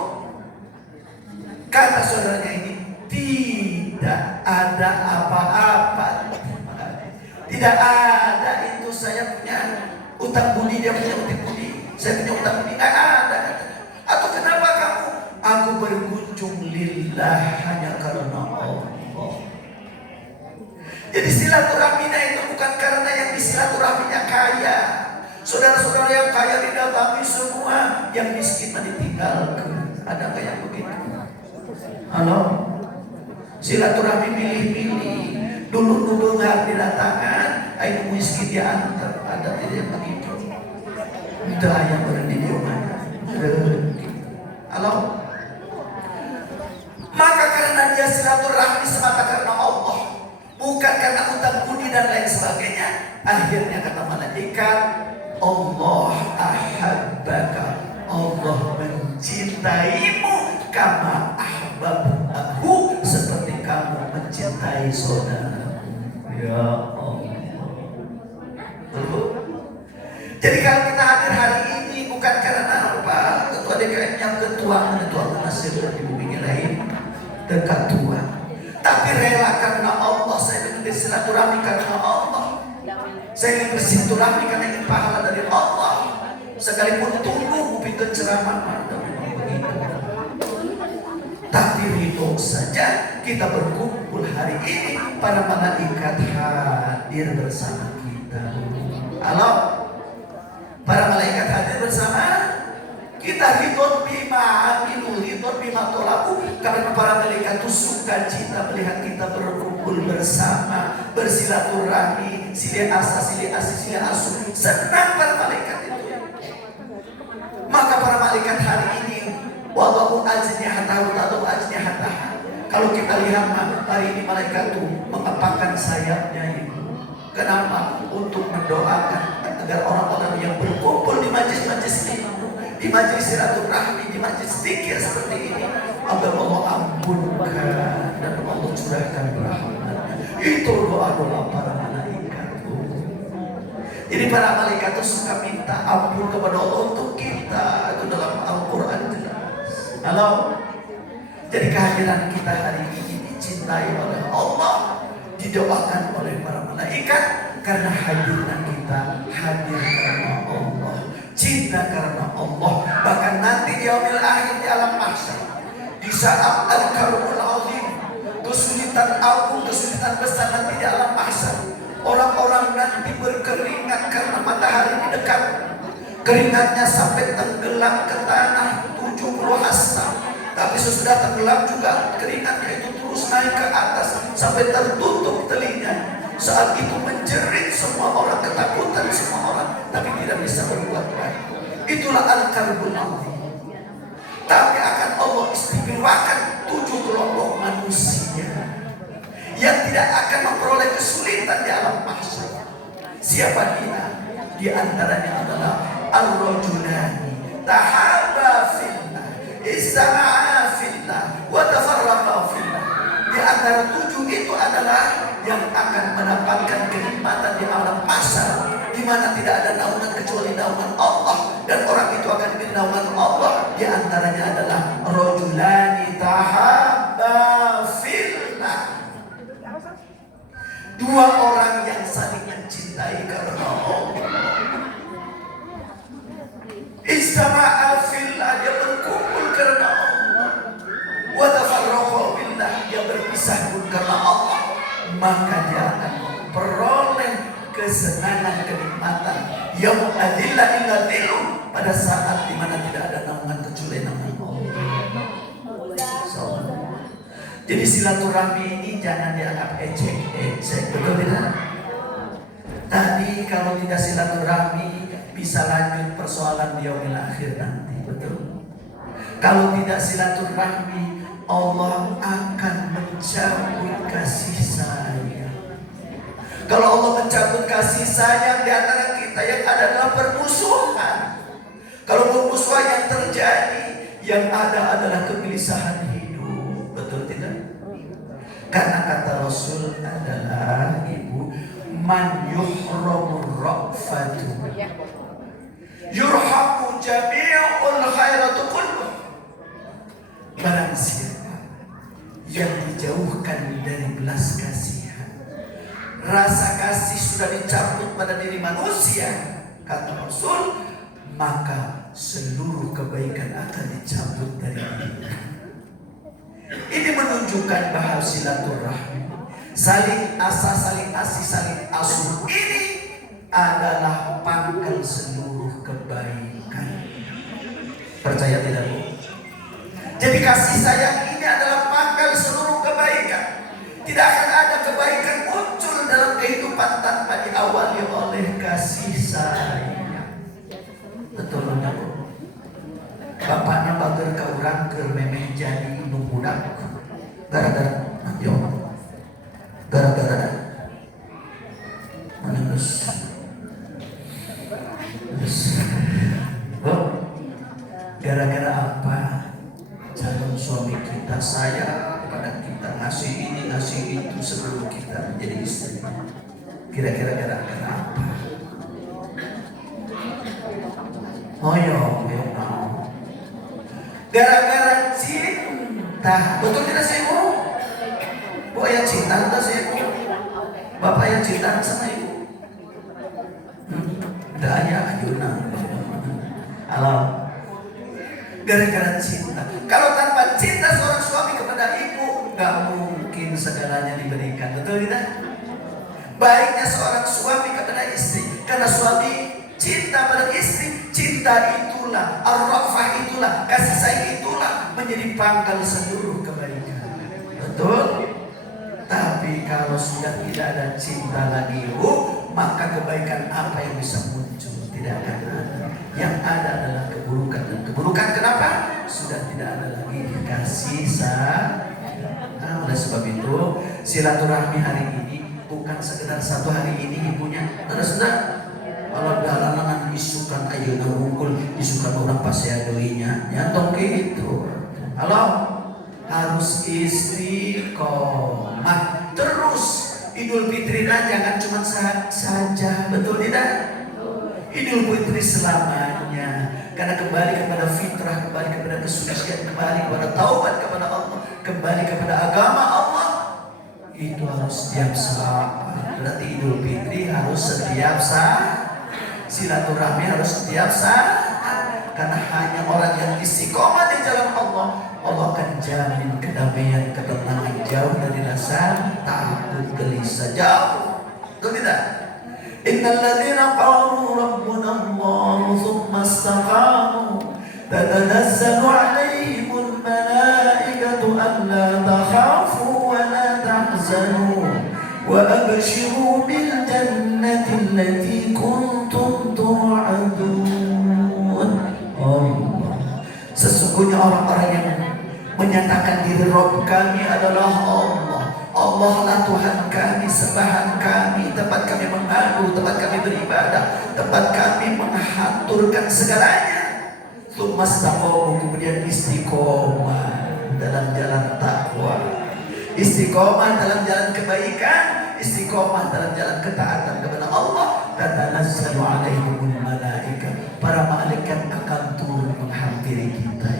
Kata saudaranya ini, tidak ada apa-apa. Tidak ada itu, saya punya hutang budi, dia punya hutang budi, saya punya hutang budi, tidak ada. Atau kenapa kamu? Aku berkunjung lillah, hanya karena Allah. Jadi silaturahminya itu bukan karena yang disilaturahminya kaya. Saudara-saudara yang kaya didatangi semua, yang miskin ditinggalkan. Ada kayak begitu? Halo? Silaturahmi pilih-pilih. Dulu nggak didatangan, ayo miskin diantar. Ada tidak begitu? Itu ayam berhenti di rumah. Halo? Maka karena dia silaturahmi semata karena Allah, bukan karena utang budi dan lain sebagainya, akhirnya kata malaikat, Allah ahabbaka, Allah mencintaimu kama ahbabtahu, seperti kamu mencintai saudara. Ya Allah. Jadi kalau kita hadir hari ini bukan karena apa, ketua DKM yang ketua Nasir di bumi lain dekat tua, tapi rela karena Allah. Saya ingin bersilaturahmi karena Allah. Saya ingin bersilaturahmi karena ingin pahala dari Allah. Sekalipun tunggu bikin ceramah, tapi ridho saja kita berkumpul hari ini. Para malaikat hadir bersama kita. Halo? Para malaikat hadir bersama kita. Ridho bima amilu, ridho bima tolabu. Karena para malaikat itu suka cita melihat kita berkumpul bersama, bersilaturahmi, silih asa, silih asi, silih asu. Senang para malaikat itu. Maka para malaikat hari ini wadau ajnihatahu, wadau ajnihataha. Kalau kita lihat hari ini malaikat itu mengepakkan sayapnya itu. Kenapa? Untuk mendoakan agar orang-orang yang berkumpul di majlis-majlis ini, di majlis silaturahmi, di majlis zikir seperti ini, agar Allah ampunkan dan Allah curahkan rahmat. Itu doa-doa para malaikat. Jadi para malaikat itu suka minta ampun kepada Allah untuk kita. Itu dalam Al-Quran jelas. Halo? Jadi kehadiran kita hari ini dicintai oleh Allah, didoakan oleh para malaikat, karena hadirnya kita hadir karena Allah, cinta karena Allah. Bahkan nanti di yaumil akhir, di alam mahsyar, di saat al-karbul azim, kesulitan agung, kesulitan besar nanti di alam mahsyar, orang-orang nanti berkeringat karena matahari dekat. Keringatnya sampai tenggelam ke tanah 70 hasta. Tapi sesudah tenggelam juga keringatnya itu terus naik ke atas sampai tertutup telinga. Saat itu menjerit semua orang, ketakutan semua orang, tapi tidak bisa berbuat baik. Itulah al-karbul azim. Tapi akan Allah istimewakan 7 kelompok manusia yang tidak akan memperoleh kesulitan di alam mahsyar. Siapa dia? Di antaranya adalah ar-rajulani tahabba fillah, istama'a fillah, wa tafarraqa fillah. antara 7 itu adalah yang akan mendapatkan kenikmatan di alam mahsyar, di mana tidak ada naungan kecuali naungan Allah, dan orang itu akan diberi naungan Allah. Di antaranya adalah rajulani tahabba fillah, 2 orang yang saling mencintai karena Allah. Istama'a fillah, dia berkumpul karena Allah. Wa tafarraqa billah, dia berpisah pun karena Allah. Maka dia akan memperoleh kesenangan, kenikmatan yang adilla illa dhillu, pada saat dimana tidak ada naungan kecuali naungan Allah. Jadi silaturahmi ini jangan dianggap ecek-ecek, betul tidak? Tadi kalau tidak silaturahmi bisa lanjut persoalan di yaumil akhir nanti, betul? Kalau tidak silaturahmi, Allah akan mencabut kasih sayang. Kalau Allah mencabut kasih sayang, di antara kita yang ada adalah permusuhan. Kalau permusuhan yang terjadi, yang ada adalah kegelisahan hidup, betul tidak? Karena kata Rasul adalah, ibu, man yuhramur ra'fatu yurhamu jami'ul khairatu kulluh. Barang siapa yang dijauhkan dari belas kasihan, rasa kasih sudah dicabut pada diri manusia, kata Rasul, maka seluruh kebaikan akan dicabut dari dirinya. Ini menunjukkan bahwa silaturahmi, saling asa, saling asih, saling asuh ini adalah pangkal seluruh kebaikan. Percaya tidak, Bu? Jadi kasih sayang ini adalah pangkal seluruh kebaikan. Tidak akan ada kebaikan muncul dalam kehidupan tanpa diawali oleh kasih sayang. Betul enggak, Bu? Bapaknya bager ka urang keur memeh jadi nu budak. Gara-gara nanti gara-gara menembus. Gara-gara apa? Calon suami kita sayang kepada kita, ngasih ini ngasih itu sebelum kita menjadi istri. Kira-kira gara-gara apa? Oh yo, gara-gara cinta. Betul tidak sih, Bu? Bu yang cinta enggak sih, Bu? Bapak yang cinta sama ibu? Ada ayah ayuna. Halo. Gara-gara cinta. Kalau tanpa cinta seorang suami kepada ibu, nggak mungkin segalanya diberikan. Betul tidak? Baiknya seorang suami kepada istri, karena suami cinta pada istri, cinta itulah, ar-rafah itulah, kasih sayang itulah menjadi pangkal seluruh kebaikan. Betul? Tapi kalau sudah tidak ada cinta lagi, Bu, maka kebaikan apa yang bisa muncul? Tidak akan ada. Yang ada adalah keburukan, dan keburukan kenapa? Sudah tidak ada lagi dikasih sayang. Nah, oleh sebab itu silaturahmi hari ini bukan sekedar satu hari ini ibunya. Sudah. Kalau dalangan isukan ayeuna rungkul, isukan orang paseadoinya, nyantong gitu. Halo, harus istiqomah terus. Idul Fitrinya jangan cuma saja, betul tidak? Idul Fitri selamanya, karena kembali kepada fitrah, kembali kepada kesucian, kembali kepada taubat kepada Allah, kembali kepada agama Allah. Itu harus setiap saat. Berarti Idul Fitri harus setiap saat. Silaturahmi harus setiap saat. Karena hanya orang yang istiqomah di jalan Allah, Allah akan jamin kedamaian, ketenangan, jauh dari rasa takut, gelisah, jauh. Betul tidak? Innal ladzina qalu rabbuna Allah tsumma istaqamu tatanazzalu 'alaihimul malaikatu alla takhafu wa la tahzanu wa abshiru bil jannati allati kuntum tu'adun. Sesungguhnya orang-orang yang menyatakan diri Rabb kami adalah Allah. Allah lah Tuhan kami, sembahan kami, tempat kami mengadu, tempat kami beribadah, tempat kami menghaturkan segalanya. Tsumastaqamu, kemudian istiqomah dalam jalan takwa. istiqomah dalam jalan kebaikan, istiqomah dalam jalan ketaatan kepada Allah. Tatanazzalu alaihimul malaikah, para malaikat akan turun menghampiri kita.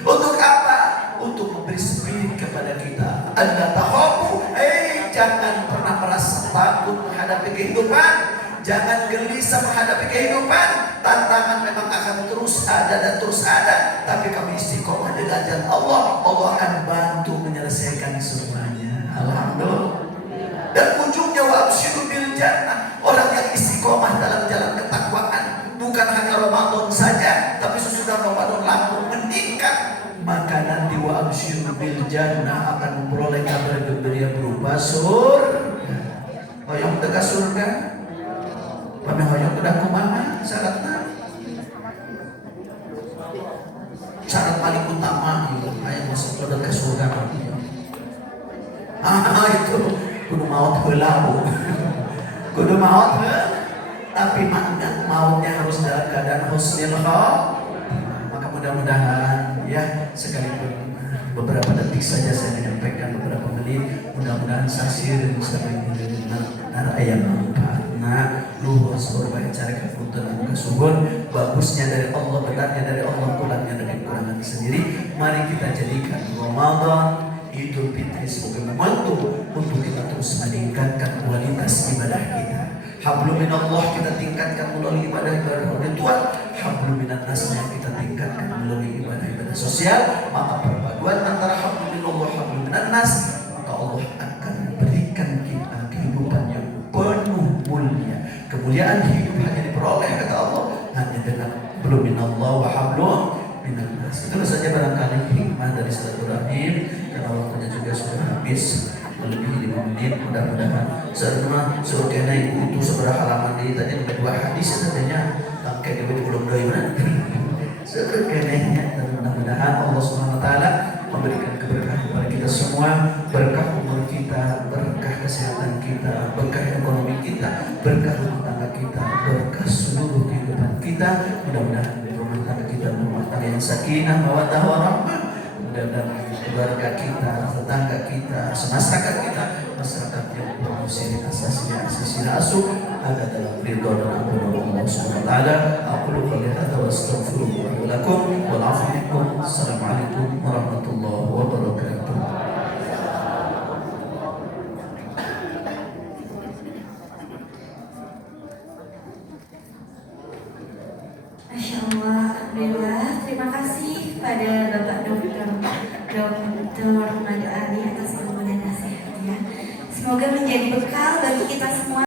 Untuk apa? Untuk memberi spirit kepada kita. Alla takhafu, jangan pernah merasa takut menghadapi kehidupan. Jangan gelisah menghadapi kehidupan. Tantangan memang akan terus ada dan terus ada, tapi kami istiqomah dengan jalan Allah. Allah akan bantu menyelesaikan semuanya. Alhamdulillah. Dan ujungnya wa'absyiru bil jannah. Orang yang istiqomah dalam jalan ketakwaan, bukan hanya Ramadan saja, tapi sesudah Ramadan langsung meningkat, maka nanti wa'absyiru bil jannah akan memperoleh kabar gembira berupa surga. Hoyong teka surga. Pamehojong kedah kumaha syaratna? Syarat paling utama itu aya masuk ke surga. Itu kudu maut heula. Kudu maut tapi mautnya harus dalam keadaan husnul khotimah. Maka mudah-mudahan ya, sekalipun beberapa detik saja saya menyampaikan beberapa menit, mudah-mudahan saksirin sering ayam manfaat. Luhur sebagai cara kepunten kesuhun, bagusnya dari Allah, benarnya dari Allah, kurangnya dari kurangan sendiri. Mari kita jadikan Ramadan, Idul Fitri sebagai momentum untuk kita terus meningkatkan kualitas ibadah kita. Hablum minallah kita tingkatkan melalui ibadah-ibadah Tuhan. Hablum minannasnya kita tingkatkan melalui ibadah-ibadah sosial. Maka perpaduan antara hablum minallah, hablum minannas, maka Allah akan berikan kita kehidupan yang penuh mulia. Kemuliaan hidup hanya diperoleh kata Allah hanya dengan hablum minallah wa hablum minannas. Itulah saja barangkali hikmah dari silaturahim, karena waktunya juga sudah habis lebih 5 menit. Mudah-mudahan semua suruh kena ibu itu seberapa halaman ini tadi ada 2 hadis katanya tangkai dia belum doy mana suruh kenanya. Dan mudah-mudahan Allah Subhanahu wa taala memberikan keberkahan kepada kita semua, berkah umur kita, berkah kesehatan kita, berkah ekonomi kita, berkah rumah tangga kita, berkah seluruh kehidupan kita. Mudah-mudahan rumah tangga kita rumah tangga yang sakinah, mawaddah warahmah. Mudah-mudahan keluarga kita, tetangga kita, masyarakat kita, masyarakat yang penuh siri asasi asuh ada dalam ridha dan ampunan Allah Subhanahu wa taala. Aqulu qouli hadza wa astaghfirullah lakum wa afu minkum. Assalamualaikum warahmatullahi wabarakatuh. Masya Allah, alhamdulillah. Terima kasih pada Bapak Dr. Ahmad Ali atas ilmu dan nasihatnya. Semoga menjadi bekal bagi kita semua.